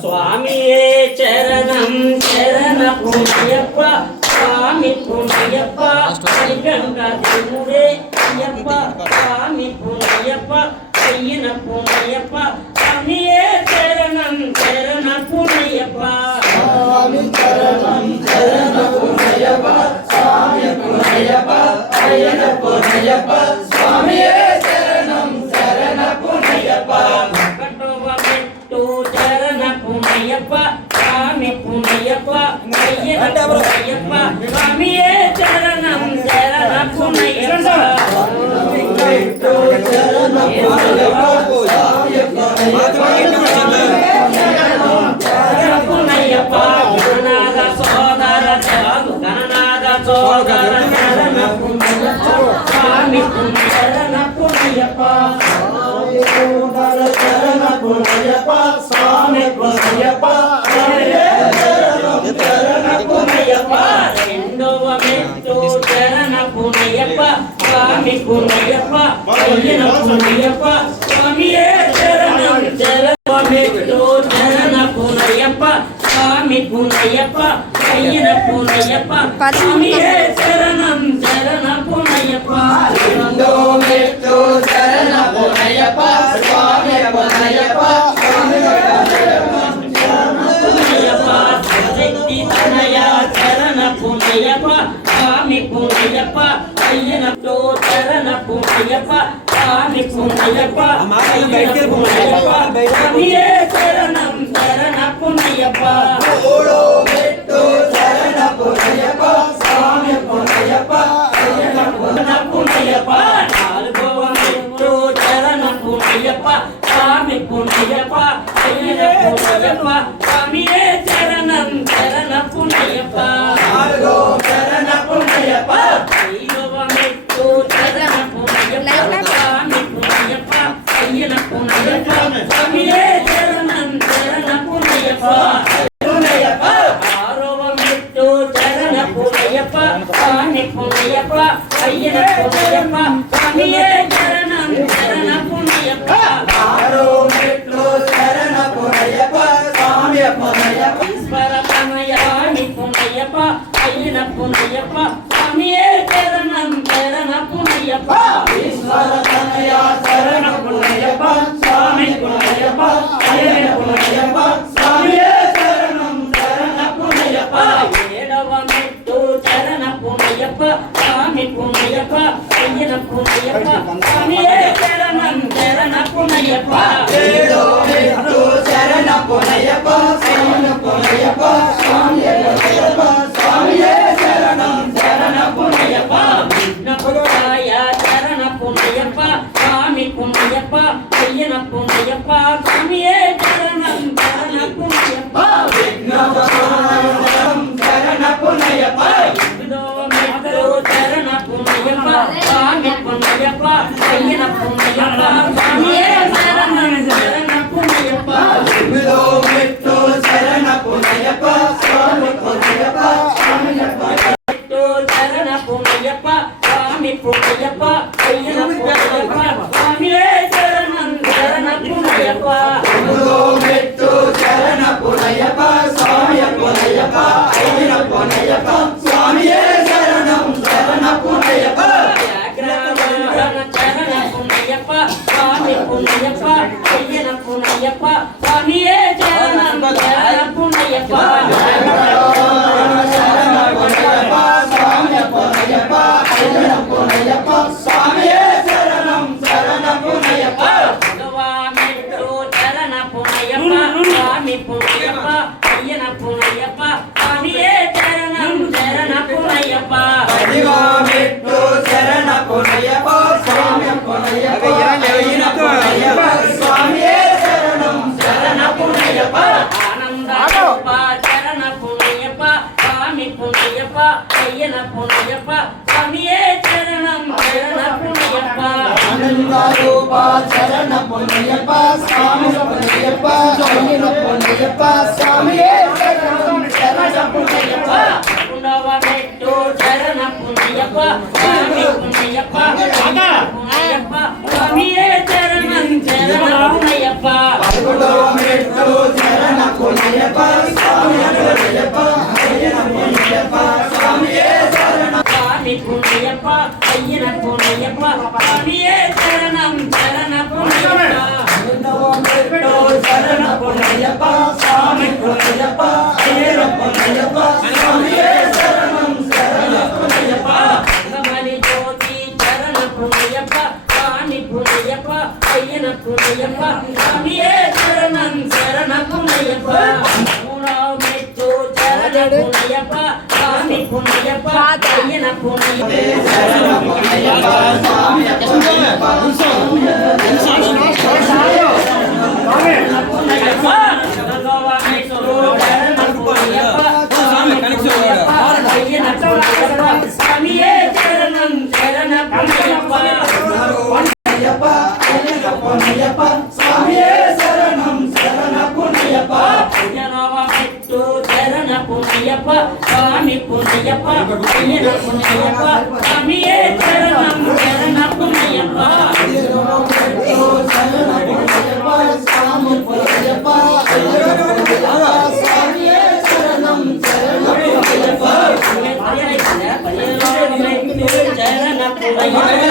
స్వామియే చరణం చరణ పుణ్యప్ప స్వామి పుణ్యప్ప గంగా దేవుడే అయ్యప్ప స్వామి పుణ్యప్ప అయ్యన పుణ్యప్ప స్వామియే చరణం చరణ పుణ్యప్ప స్వామి చరణం చరణ పుణ్యప్ప స్వామి పుణ్యప్ప అయ్యన పుణ్యప్ప స్వామియే చరణం చరణ పుణ్యప్ప పుణయ్యప్ప స్వామి పుణయ్యప్ప అయ్యప్ప పుణయ్యప్ప స్వామియే చరణం చరణ పుణయ్యప్ప పుణయ్యప్ప గణనాథ సోదర చాలు గణనాథ సోదర చరణ పుణయ్యప్ప స్వామి చరణ పుణయ్యప్ప చరణ పుణయ్యప్ప స్వామి పుణయ్యప్ప చరణ పుణయ్యప్ప రెండవ మెట్టు చరణ పుణయ్యప్ప స్వామి పుణయ్యప్ప అయ్యన పుణయ్యప్ప స్వామియే చరణం చరణ మెట్టు చరణ పుణయ్యప్ప స్వామి పుణయ్యప్ప అయ్యన పుణయ్యప్ప స్వామియే చరణం చరణ పుణయ్యప్ప రెండవ మెట్టు చరణ పుణయ్యప్ప స్వామి పుణయ్యప్ప శక్తి తనయ చరణ పుణయ్యప్ప స్వామి పుణయ్యప్ప అయ్యన చరణ పుణయ్యప్ప స్వామి పుణయ్యప్ప పుణయ్యప్ప స్వామియే చరణం చరణ పుణయ్యప్ప చరణ పుణయ్యప్ప స్వామి పుణయ్యప్ప అయ్యన పుణయ్యప్ప నాలుగవ మెట్టు చరణ పుణయ్యప్ప స్వామి పుణయ్యప్ప అయ్యన పుణయ్యప్ప స్వామియే చరణం చరణ పుణయ్యప్ప నాలుగో చరణ పుణయ్యప్ప ఐదవ మెట్టు చరణ పుణయ్యప్ప స్వామి పుణయ్యప్ప అయ్యన పుణయ్యప్ప స్వామియే చరణం చరణ పుణయ్యప్ప పుణయ్యప్ప ఆరవ మెట్టు చరణ పుణయ్యప్ప స్వామి పుణయ్యప్ప అయ్యన పుణయ్యప్ప స్వామియే చరణం చరణ పుణయ్యప్ప ఆరో మెట్టు చరణ పుణయ్యప్ప స్వామి పుణయ్యప్ప ఈశ్వర తనయాని పుణయ్యప్ప అయ్యన పుణయ్యప్ప స్వామియే చరణం చరణ పుణయ్యప్ప ఈశ్వర తనయ చరణ పుణయ్యప్ప స్వామి పుణయ్యప్ప అయ్యన పుణయ్యప్ప స్వామియే చరణం చరణ పుణయ్యప్ప ఏడవ మెట్టు చరణ పుణయ్యప్ప స్వామి పుణయ్యప్ప అయ్యన పుణయ్యప్ప స్వామియే చరణం చరణ పుణయ్యప్ప ఏడవ మెట్టు చరణ పుణయ్యప్ప స్వామి పుణయ్యప్ప స్వామి పుణయ్యప్ప స్వామియే చరణం చరణ పుణయ్యప్ప విఘ్నపురాయ చరణ పుణయ్యప్ప స్వామి పుణయ్యప్ప అయ్యన పుణయ్యప్ప స్వామియే చరణం చరణ పుణయ్యప్ప విఘ్నపురాయ చరణ పుణయ్యప్ప చరణ పుణయ్యప్ప స్వామి పుణయ్యప్ప అయ్యన పుణయ్యప్ప స్వామియే చరణం చరణ పుణయ్యప్ప చరణ పుణయ్యప్ప స్వామి పుణయ్యప్ప చరణ పుణయ్యప్ప స్వామి పుణయ్యప్ప అయ్యన పుణయ్యప్ప స్వామియే చరణం చరణ పుణయ్యప్ప చరణ పుణయ్యప్ప స్వామి పుణయ్యప్ప అయ్యన పుణయ్యప్ప స్వామియే చరణం చరణ పుణయ్యప్ప చరణ పుణయ్యప్ప స్వామి పుణయ్యప్ప అయ్యన పుణయ్యప్ప స్వామియే చరణం చరణ పుణయ్యప్ప చరణ పుణయ్యప్ప స్వామి పుణయ్యప్ప అయ్యన పుణయ్యప్ప స్వామియే చరణం చరణ పుణయ్యప్ప మెట్టు చరణ పుణయ్యప్ప స్వామి పుణయ్యప్ప అయ్యన పుణయ్యప్ప స్వామియే చరణం చరణ పుణయ్యప్ప మెట్టు చరణ పుణయ్యప్ప స్వామి పుణయ్యప్ప అయ్యన పుణయ్యప్ప స్వామియే చరణం చరణ పుణయ్యప్ప ఆనంద చరణ పుణయ్యప్ప స్వామి పుణయ్యప్ప అయ్యన పుణయ్యప్ప స్వామియే చరణం చరణ పుణయ్యప్ప ఆనంద రూప చరణ పుణయ్యప్ప స్వామి పుణయ్యప్ప అయ్యన పుణయ్యప్ప స్వామియే చరణం చరణ పుణయ్యప్ప రెండవ మెట్టు చరణ పుణయ్యప్ప స్వామి పుణయ్యప్ప పుణయ్యప్ప స్వామియే చరణ புனையப்ப சாமியே சரணம் சரண புனையப்ப சரண புனையப்ப சாமி புனையப்ப ஐயப்ப புனையப்ப சாமியே சரணம் சரண புனையப்ப கமலி ஜோதி சரண புனையப்ப சாமி புனையப்ப ஐயன புனையப்ப சாமியே சரணம் சரண புனையப்ப மூணாமெட்டு சரண புனையப்ப சாமி புனையப்ப ஐயன புனையப்ப சரண புனையப்ப சாமி புனையப்ப சாமியே சரணம் சரண புனையப்ப புனையப்ப சாமியே சரணம் சரண புனையப்ப ஜனவமெட்டு சரண புனையப்ப சாமி புனையப்ப ஐயன புனையப்ப சாமியே சரணம் சரண புனையப்ப சரண புனையப்ப சாமி புனையப்ப சாமியே சரணம் சரண புனையப்ப சரண புனையப்ப